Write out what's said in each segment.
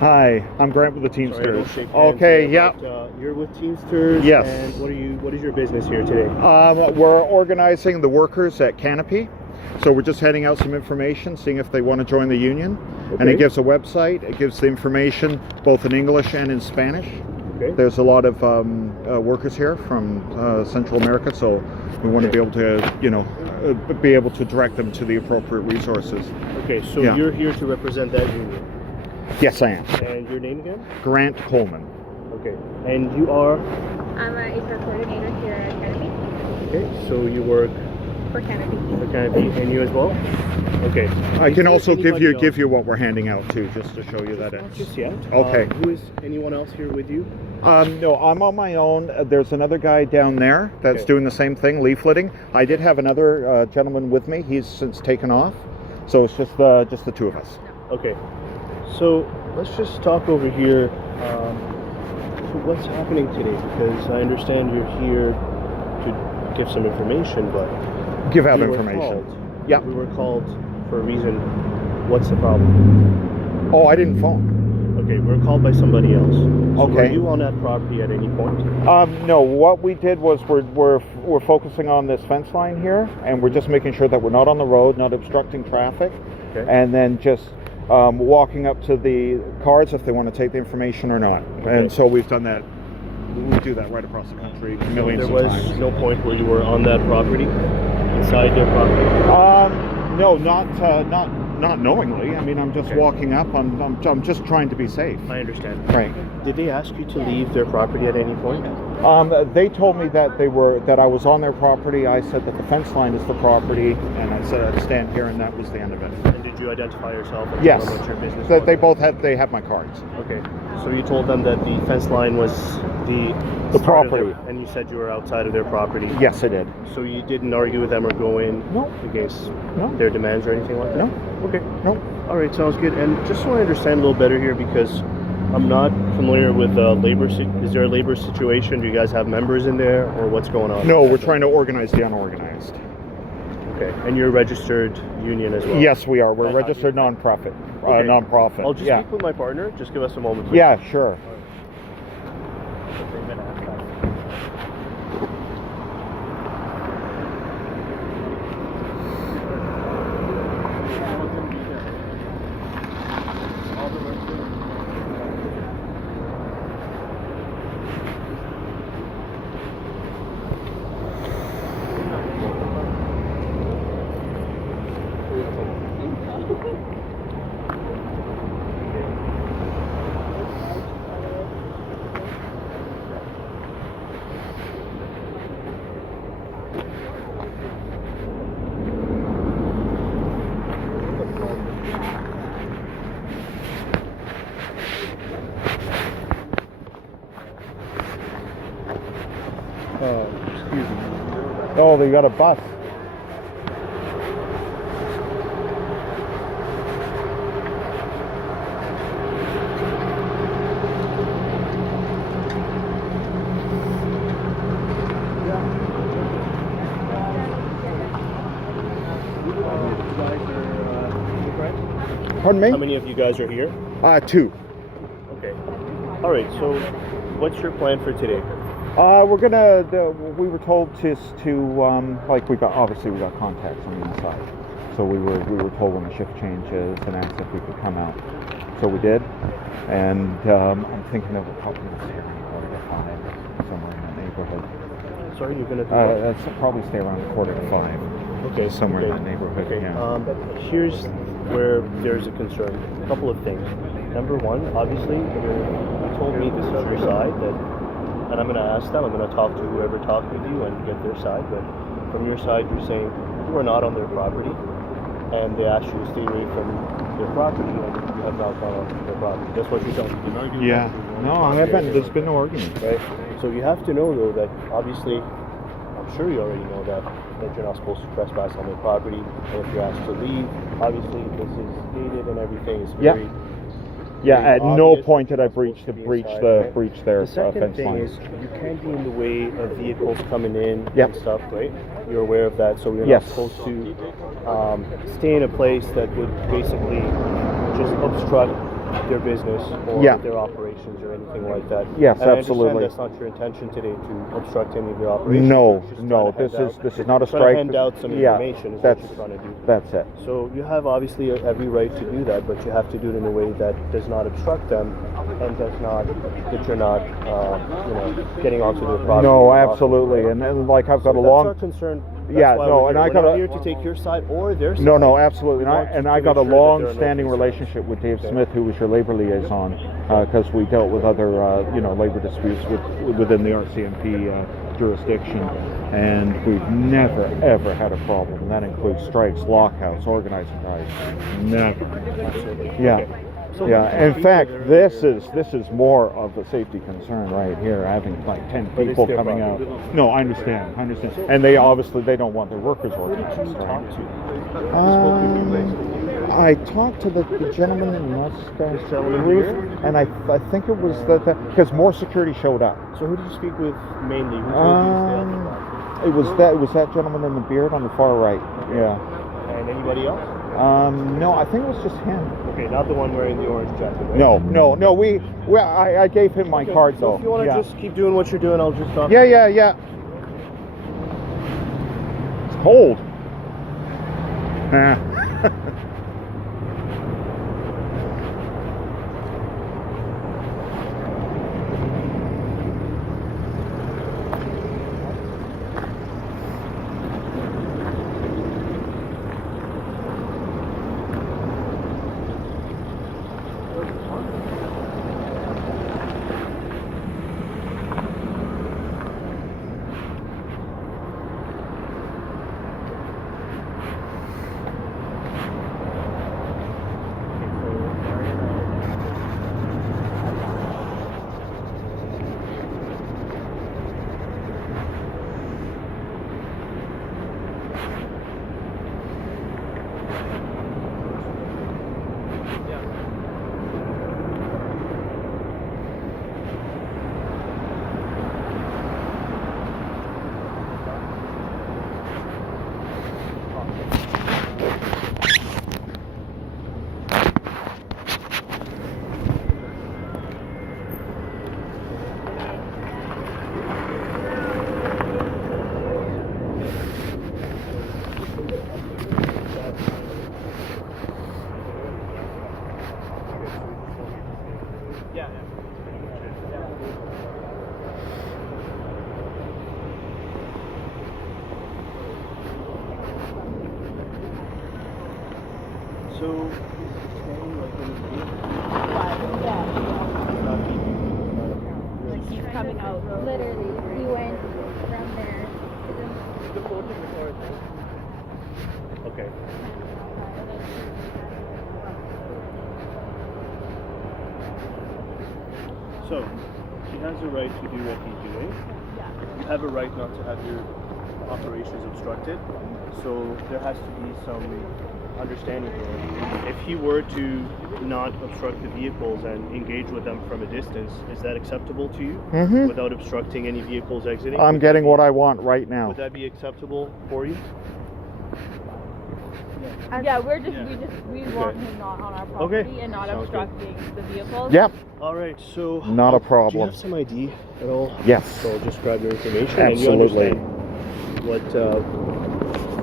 Hi, I'm Grant with the Teamsters. Sorry, okay, yeah. You're with Teamsters. Yes. And what is your business here today? We're organizing the workers at Canopy. So we're just handing out some information, seeing if they want to join the union. Okay. And it gives a website, it gives the information both in English and in Spanish. Okay. There's a lot of workers here from Central America, so we want to be able to, be able to direct them to the appropriate resources. Okay, so you're here to represent that union. Yes, I am. And your name again? Grant Coleman. Okay. And you are? I'm an HR coordinator here at Canopy. Okay, so you work For Canopy. for Canopy, and you as well? Okay. I can also give you what we're handing out too, just to show you that Not it's... just yet. Okay. Who is anyone else here with you? No, I'm on my own. There's another guy down there that's doing the same thing, leafleting. I did have another gentleman with me. He's since taken off, so it's just the two of us. Okay. So let's just talk over here. So what's happening today? Because I understand you're here to give some information, but Give out we were information. called. Yeah. We were called for a reason. What's the problem? Oh, I didn't phone. Okay, we were called by somebody else. So Okay. were you on that property at any point? No, what we did was we're focusing on this fence line here, and we're just making sure that we're not on the road, not obstructing traffic, and then just walking up to the cars if they want to take the information or not. And so we've done that. We do that right across the country millions of times. There was no point where you were on that property, inside their property? No, not knowingly. I mean, I'm just walking up. I'm just trying to be safe. I understand. Right. Did they ask you to leave their property at any point? They told me that I was on their property. I said that the fence line is the property, and I said I'd stand here, and that was the end of it. And did you identify yourself? And Yes. tell them what your business That was? they have my cards. Okay. So you told them that the fence line was the start of property. and you said you were outside of their property. Yes, I did. So you didn't argue with them or go in No. against No. their demands or anything like that? No. Okay. No. All right, sounds good. And just so I understand a little better here, because I'm not familiar with labor. Is there a labor situation? Do you guys have members in there, or what's going on? No, we're trying to organize the unorganized. Okay, and you're a registered union as well? Yes, we are. We're a registered nonprofit. Okay. Nonprofit. I'll just speak with my partner. Just give us a moment, please. Yeah, sure. Excuse me. Oh, they got a bus. Pardon me? How many of you guys are here? 2. Okay. All right. So, what's your plan for today? We're gonna. We were told to like we got contacts on the inside, so we were told when the shift changes and asked if we could come out. So we did, and I'm thinking of probably stay around 4:45 somewhere in that neighborhood. Sorry, you're gonna. Probably stay around 4:45. Okay. Somewhere in that neighborhood. Okay. Yeah. Here's where there's a concern. A couple of things. Number one, obviously, you told me this is your side, and I'm going to ask them. I'm going to talk to whoever talked with you and get their side. But from your side, you're saying you are not on their property, and they asked you to stay away from their property, and you have not gone on their property. That's what you're telling me. Yeah. No, I haven't. There's been no argument. Right. So you have to know though that obviously, I'm sure you already know that you're not supposed to trespass on their property, and if you're asked to leave, obviously this is stated and everything is very. Yeah, very at no obvious point that did I you're not supposed to be inside, right? breach their The second fence thing line. is you can't be in the way of vehicles coming in Yep. and stuff, right? You're aware of that, so you're Yes. not supposed to stay in a place that would basically just obstruct their business or Yeah. their operations or anything like that. Yes, and absolutely. I understand that's not your intention today to obstruct any of their operations. No, You're just no, trying to this hand is out- this is not a trying to strike. hand out some Yeah, information is that's what you're trying to do. that's it. So you have obviously every right to do that, but you have to do it in a way that does not obstruct them and does not that you're not, getting onto their property. No, or absolutely, blocking it. and like I've got So a that's long. our concern. That's Yeah, why no, we're and here. I We're got not a- here to take your side or their side. No, absolutely, We want and to I make got a sure that there are no long-standing concerns. relationship with Dave Okay. Smith, who was your labor liaison, because we dealt with other, labor disputes within the RCMP jurisdiction, and we've never ever had a problem. And that includes strikes, lockouts, organizing drives. Never. Absolutely. Yeah. Okay. So Yeah, many in people fact, that are this here- is more of a safety concern right here, having like 10 But it's people their coming out. property. No, I understand, and they obviously they don't want their workers Who did organized. you talk Right? to? I talked to the gentleman in this gentleman roof, here? and I think it was that because more security showed up. So who did you speak with mainly? Who told you to stay out the back? It was that gentleman in the beard on the far right. Yeah. And anybody else? No, I think it was just him. Okay, not the one wearing the orange jacket, right? No. I gave him my card So though. if you want to Yeah. just keep doing what you're doing, I'll just stop. Yeah. It's cold. So, staying like in the Like he's coming out. Literally, he went from there to Okay. So, he has a right to do what he's doing. You have a right not to have your operations obstructed. So there has to be some understanding here. If he were to not obstruct the vehicles and engage with them from a distance, is that acceptable to you? Mhm. Without obstructing any vehicles exiting? I'm getting what I want right now. Would that be acceptable for you? Yeah, we want him not on our property Okay. and not Sounds good. obstructing the vehicles. Yep. All right, so Not a Do you problem. have some ID at all? Yes. So I'll just grab your information Absolutely. and you understand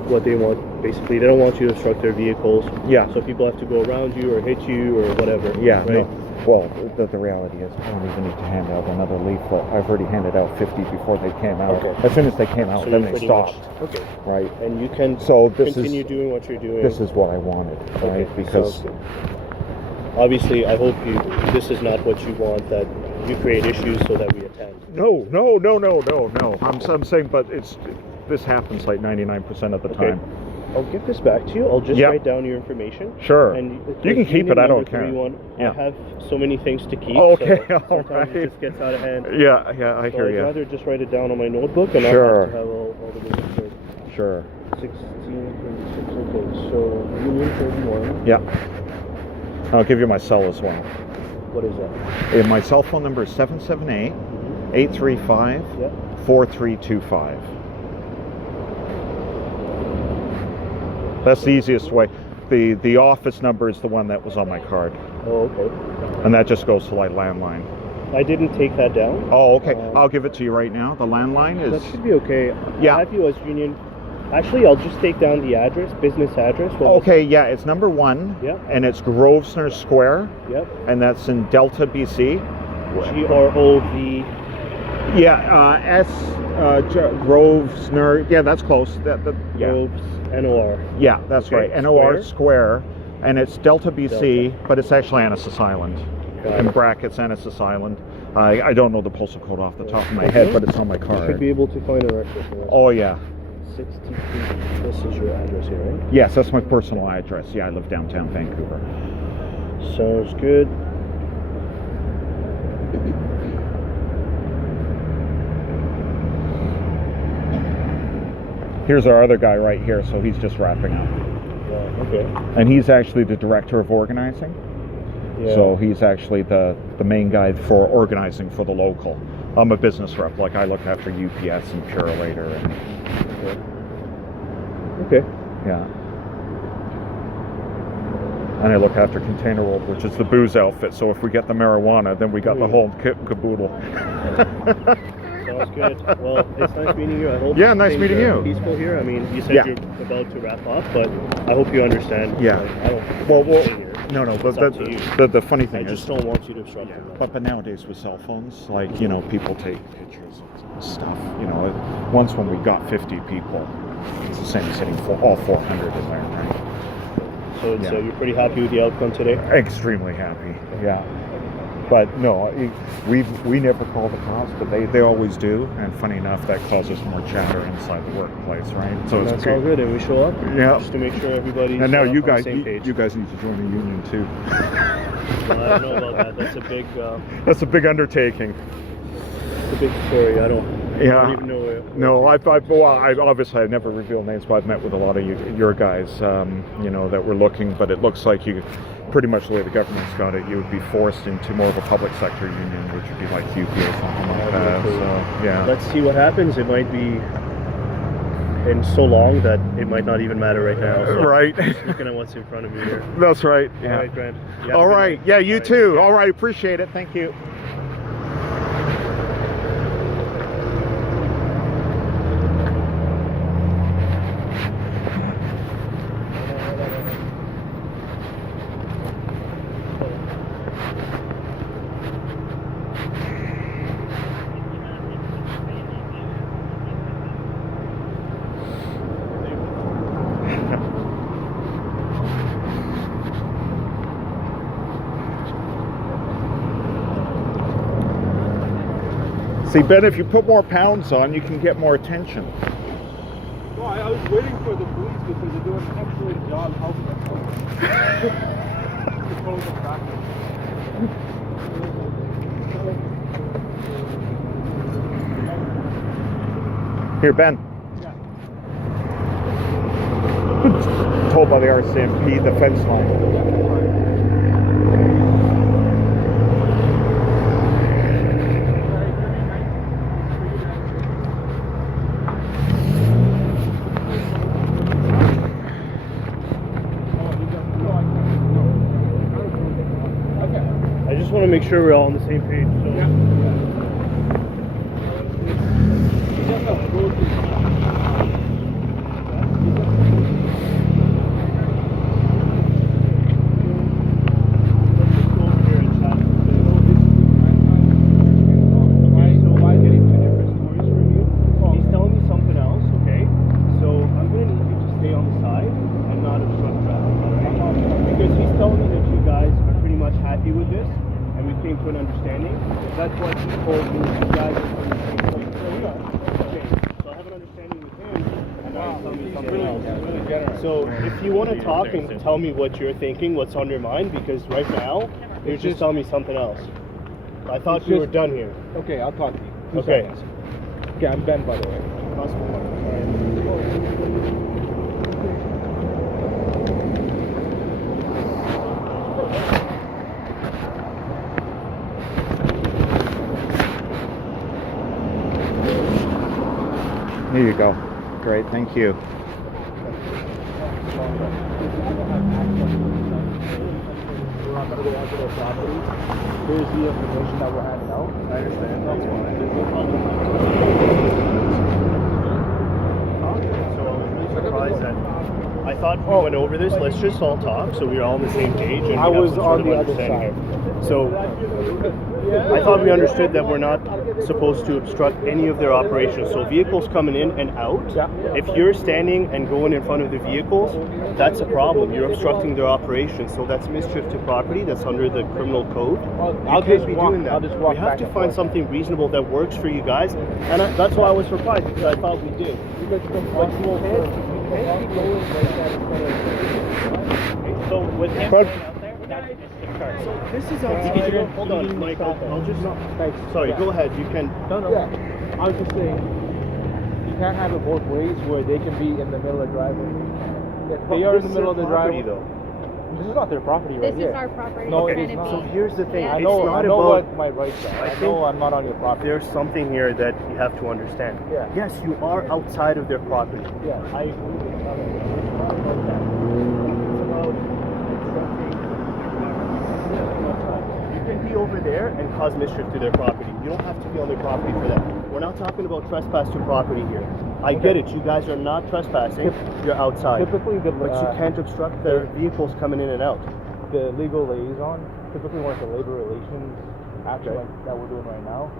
what they want. Basically, they don't want you to obstruct their vehicles. Yeah. So people have to go around you or hit you or whatever. Yeah. Right. No. Well, the reality is, I don't even need to hand out another leaflet. I've already handed out 50 before they came out. Okay. As soon as they came out, So then you they pretty stopped. much- okay. Right. And you can So this continue is doing what you're doing. this is what I wanted, right? Okay, Because sounds good. Obviously, I hope this is not what you want, that you create issues so that we attend. no. I'm saying, but this happens like 99% of the Okay. time. I'll give this back to you. I'll just write down your information. Sure. And you can keep it. I don't care. 31, I have so many things to keep. Okay. So All sometimes right. it just gets out of hand. Yeah. I So hear I'd you. rather just write it down on my notebook and Sure. not have to have all the business. Sure. 1626. Okay. So Union 31. Yeah. I'll give you my cell as well. What is that? And my cell phone number is 778-835-4325. That's the easiest way. The office number is the one that was on my card. Oh, okay. And that just goes to like landline. I didn't take that down. Oh, okay. I'll give it to you right now. The landline is... That should be okay. Yeah. I have you as Union. Actually, I'll just take down the address, business address. Okay, yeah, it's number 1. Yeah. And it's Grosvenor Square. Yep. And that's in Delta, BC. Grov. Yeah, Grosvenor. Yeah, that's close. Yeah. Groves, NOR. Yeah, that's Okay, right. NOR Square. And it's Delta, BC, but it's actually Annacis Island. In brackets, Annacis Island. I don't know the postal code off the top of my head, but it's on my You should card. be able to find a record for that. Oh, yeah. 63. This is your address here, right? Yes, that's my personal address. Yeah, I live downtown Vancouver. Sounds good. Here's our other guy right here, so he's just wrapping up. Okay. And he's actually the director of organizing. Yeah. So he's actually the main guy for organizing for the local. I'm a business rep, like I look after UPS and Purolator and Okay. yeah. And I look after Container World, which is the booze outfit. So if we get the marijuana, then we got the whole caboodle. Sounds good. Well, it's nice meeting you. I hope nice things meeting are you. peaceful here. I mean, you said Yeah. you're about to wrap up, but I hope you understand. Yeah. Like, I don't Well, stay here. no, It's but up to you. the funny I thing just is, don't want you to obstruct them. but nowadays with cell phones, like, you know, people take pictures and stuff. You know, once when we got 50 people, it's the same as hitting all 400 in there, right? So you're pretty happy with the outcome today? Extremely happy, yeah. But no, we never call the cops, but they always do. And funny enough, that causes more chatter inside the workplace, right? So That's all good, and we show up just to make sure everybody's and now on you the guys, same page. you guys need to join a union too. Well, I don't know about that. That's a big. That's a big undertaking. It's a big story. I don't even know where. No, I've obviously I've never revealed names, but I've met with a lot of your guys, you know, that were looking. But it looks like you, pretty much the way the government's got it, you would be forced into more of a public sector union, which would be like UP or something like that. So yeah. Let's see what happens. It might be in so long that it might not even matter right now. So Right. Just looking at what's in front of me here. That's right. Yeah. All right, Grant. All right. Yeah, you too. All right. Appreciate it. Thank you. See, Ben, if you put more pounds on, you can get more attention. No, I was waiting for the police because they're doing an excellent job helping us. Here, Ben. Yeah. Told by the RCMP, the fence line. I just want to make sure we're all on the same page. So. That's what he told me. You guys are from the same place. Okay, so I have an understanding with him, and now he's telling me something else. So if you want to talk and tell me what you're thinking, what's on your mind, because right now you're just telling me something else. I thought we were done here. Okay, I'll talk to you. 2 Okay. seconds. Okay, I'm Ben, by the way. Here you go. Great, thank you. We're not going to go onto their property. Here's the information that we're handing out. I understand. That's fine. There's no problem. So I was really surprised that I thought we went over this. Let's just all talk so we're all on the same page. And I we have was some sort on of the other understanding. side. So I thought we understood that we're not supposed to obstruct any of their operations. So vehicles coming in and out, if you're standing and going in front of the vehicles, that's a problem. You're obstructing their operations. So that's mischief to property. That's under the criminal code. I'll You just can't be walk- doing that. I'll just walk We have back to and find forth. something reasonable that works for you guys. And that's why I was surprised, because I thought we did. But you can't be going like that in front of. So with him But- going out there, that's just charge. So this is outside. Hold on, Mike. I'll just. Thanks. Sorry, go ahead. You can. Yeah, I was just saying, you can't have it both ways where they can be in the middle of the driveway. If they are in the middle of the driveway, though. this is not their property right This here. is our property. No, it's it is Canopy. not. So here's the thing. Yeah. I It's know, not I know about. what my rights are. I I know think I'm not on your property. There's something here that you have to understand. Yeah. Yes, you are outside of their property. Yeah. I agree with that. It's not about that. It's about obstructing. You can be over there and cause mischief to their property. You don't have to be on their property for that. We're not talking about trespass to property here. I get it. You guys are not trespassing. You're outside. Typically, But you can't obstruct their vehicles coming in and out. the legal liaison, typically when it's a labor relations action Okay. like that we're doing right now,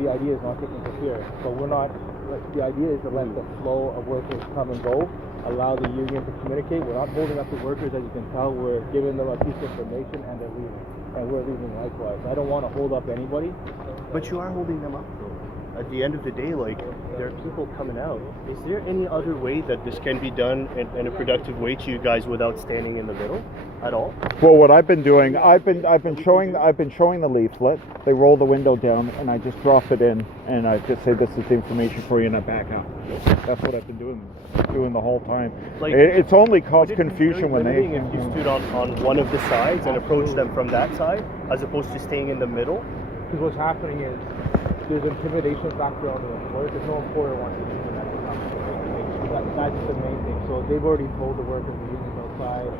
the idea is not to interfere. But we're not, like, the idea is to let the flow of workers come and go, allow the union to communicate. We're not holding up the workers, as you can tell. We're giving them a piece of information and they're leaving. And we're leaving likewise. I don't want to hold up anybody. But you are holding them up, though. At the end of the day, like, there are people coming out. Is there any other way that this can be done in a productive way to you guys without standing in the middle at all? Well, what I've been doing, I've been showing the leaflet. They roll the window down, and I just drop it in, and I just say, "This is the information for you," and I back up. That's what I've been doing the whole time. Like, It's only caused Would it be confusion very when they. limiting if you stood on one of the sides and approached them from that side, as opposed to staying in the middle? Because what's happening is there's intimidation factor on the employer because no employer wants to do that. That's the main thing. So they've already told the workers the unions outside,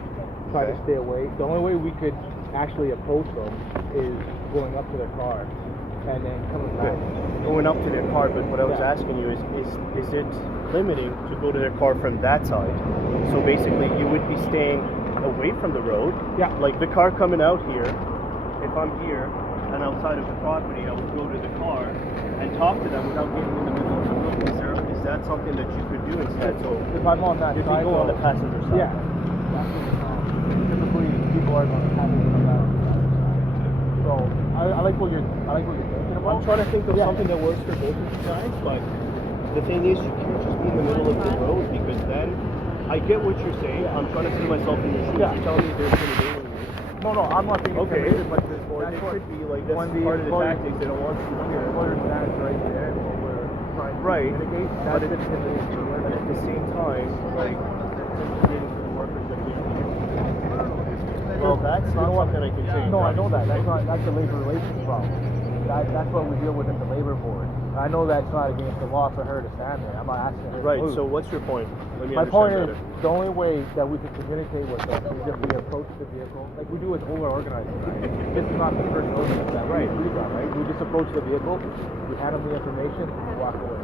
try to stay away. The only way we could actually approach them is going up to their car and then coming back. Going up to their car, but what I was asking you is it limiting to go to their car from that side? So basically you would be staying away from the road. Yeah. Like the car coming out here, if I'm here and outside of the property, I would go to the car and talk to them without getting in the middle of the road. Is that something that you could do instead? So If I'm on that if side, you go on the though, passenger side. yeah. That's typically people are going to have it on that side. So I like what you're thinking about. I'm trying to think of something that works for both of you guys, but the thing is, you can't just be in the middle of the road, because then I get what you're saying. I'm trying to put myself in your shoes. Yeah. You're telling me there's intimidating you. No, I'm not being Okay, intimidated, but or that's it what could be like that's when the part of the employer- tactics. They don't want you when the here. employer stands right there and we're trying to Right, communicate, but that's it- intimidation. But at the same time, like, it's intimidating for the workers that they Well, that's not something I can change. No, I know that. That's the labor relations problem. That's what we deal with at the labor board. I know that's not against the law for her to stand there. I'm not asking her. to Right. move. So what's your point? Let me My point understand is, better. the only way that we can communicate with them is if we approach the vehicle, like we do with all our organizers. Right? This is not the first ordinance that we've done, right? We just approach the vehicle, we hand them the information, and walk away.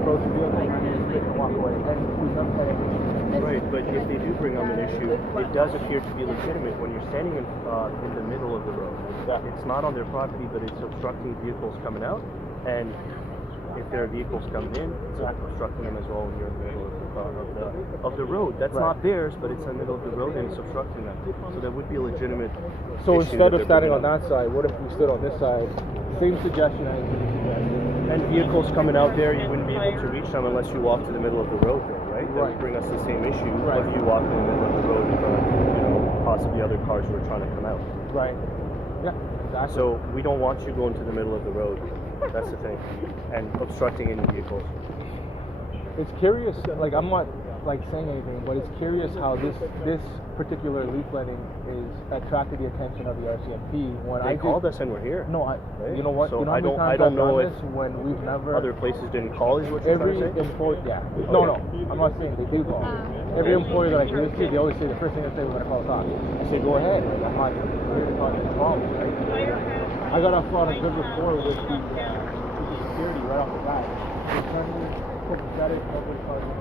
Approach the vehicle, hand them the information, and walk away. And we don't say anything. Right, but if they do bring up an issue, it does appear to be legitimate when you're standing in the middle of the road. It's not on their property, but it's obstructing vehicles coming out, and if there are vehicles coming in, it's obstructing them as well when you're in the middle of the road. That's not theirs, but it's in the middle of the road and it's obstructing them. So that would be a legitimate So issue instead that of they're standing on bringing up. that side, what if we stood on this side? Same suggestion as you suggested. And vehicles coming out there, you wouldn't be able to reach them unless you walk to the middle of the road, though, right? right? That Right. would bring us the same issue Right. of you walking in the middle of the road in front of, you know, possibly other cars who are trying to come out. Right. Yeah, exactly. So we don't want you going to the middle of the road. That's the thing. And obstructing any vehicles. It's curious, like I'm not like saying anything, but it's curious how this particular leafleting is attracted the attention of the RCMP when They I called us and we're here. No, right? you know what? So you know I how many don't, times I don't I've know done if this when we've never other places didn't call. Is what you're every trying to say? employee. Yeah. No, I'm not saying they do call. Every employee that I give this to, they always say the first thing they say, we're gonna call talk. I say, go ahead. Like, I'm not here to cause any problems, right? I got off on a good rapport with the security right off the bat. They turned me, copacetic, nobody caused any.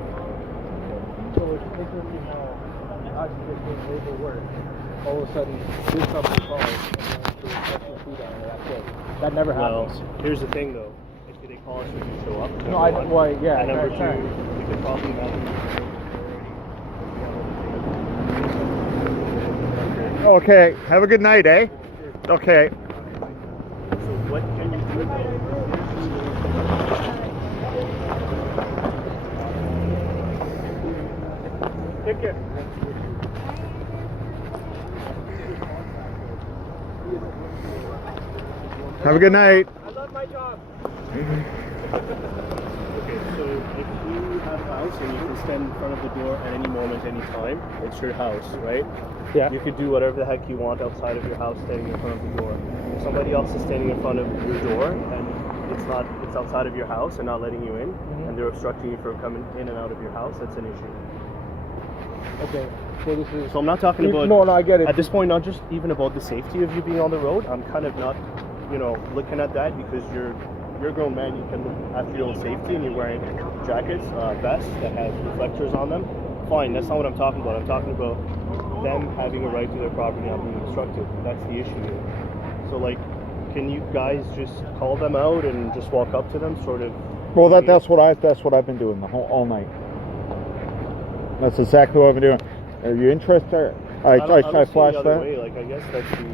So it's interesting how us just doing labor work, all of a sudden this company calls and then they actually down there. That's it. That never happens. Well, here's the thing though. If they call us, we can show up. No, I Number one. why yeah. And number fair, two, fair. we could probably Okay, have a good night, eh? Okay. So what can you do though? Take care. Have a good night. I love my job. Okay, so if you have a house and you can stand in front of the door at any moment, any time, it's your house, right? Yeah. You could do whatever the heck you want outside of your house, standing in front of the door. If somebody else is standing in front of your door and it's outside of your house and not letting you in, and they're obstructing you from coming in and out of your house, that's an issue. Okay. So this is. So I'm not talking about. No, I get it. At this point, not just even about the safety of you being on the road. I'm kind of not, looking at that because you're a grown man. You can look after your own safety, and you're wearing jackets, vests that have reflectors on them. Fine, that's not what I'm talking about. I'm talking about them having a right to their property not being obstructed. That's the issue here. So, can you guys just call them out and just walk up to them, sort of? Well, that's what I've been doing all night. That's exactly what I've been doing. Are you interested? I don't see flashed the other that. way. I guess that's the.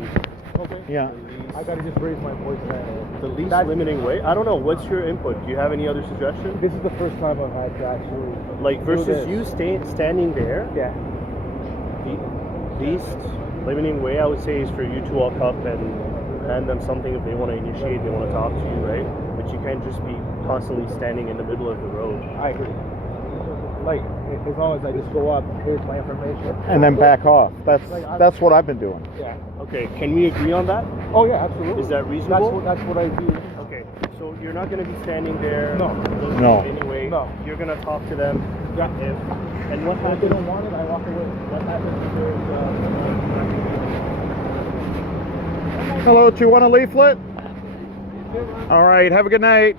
Okay. Yeah. I gotta just raise my voice now. The least limiting way? I don't know. What's your input? Do you have any other suggestions? This is the first time I've had to actually. Versus do this. you standing there, Yeah. the least limiting way I would say is for you to walk up and hand them something if they want to initiate, they want to talk to you, right? But you can't just be constantly standing in the middle of the road. I agree. Like, as long as I just go up, here's my information. And then back off. That's what I've been doing. Yeah. Okay, can we agree on that? Oh yeah, absolutely. Is that reasonable? That's what I do. Okay, so you're not going to be standing there. No. No. Anyway, No. You're going to talk to them. Yeah. And what If they happens? don't want it, I walk away. What happens if there's Hello, do you want a leaflet? All right, have a good night.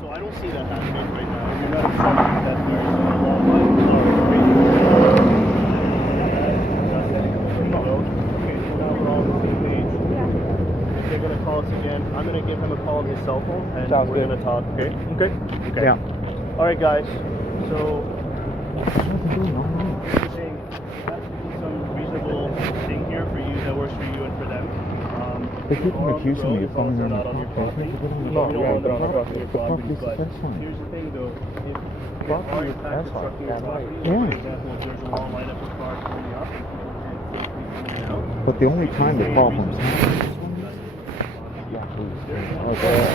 So I don't see that happening right now. You're not obstructing that there's a long line of cars. Okay, so now we're all on the same page. If they're going to call us again, I'm going to give him a call on his cell phone and Sounds we're good. going to talk, okay? Okay. Yeah. All right, guys. So saying there has to be some reasonable thing here for you that works for you and for them. They keep You're on the accusing road me as of long as going they're on not the on your property. property. No, You don't yeah, want them they're on on the your property. property, The property's the but fence line. here's the thing though, if you Property are in is fact fence line, obstructing your yeah, right. property, Yeah. for example, if there's a long lineup of cars coming up, But the only time the problems happen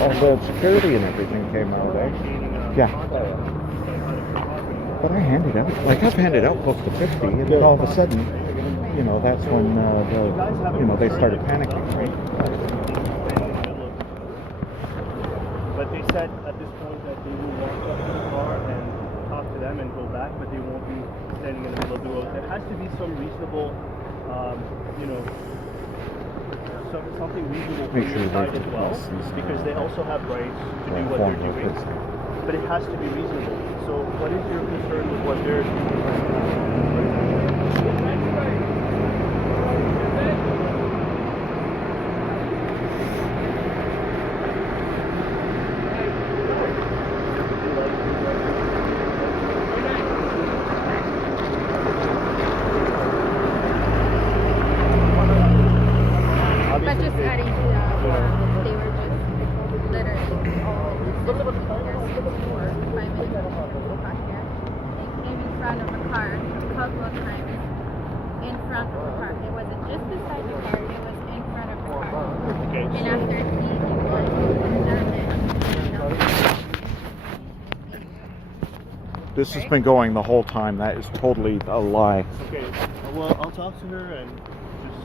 all the security and everything came out, eh? Yeah. But I handed out, I've handed out close to 50, and then all of a sudden, that's when they started panicking, right? But they said at this point that they will walk up to the car and talk to them and go back, but they won't be standing in the middle of the road. There has to be some reasonable, something reasonable for Make sure your they side can as well, policies. because they also have rights to do what Form they're of doing. this. But it has to be reasonable. So what is your concern with what they're doing? But just adding to that, they were just literally all 4 5 minutes back here. They came in front of a car a couple of times. In front of the car. It wasn't just beside the car, it was in front of the car. Okay. And after he done it, This has been going the whole time. That is totally a lie. Okay. Well, I'll talk to her and just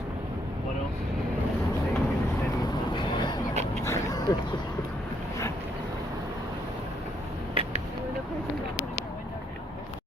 what else? Say you understand what's going on.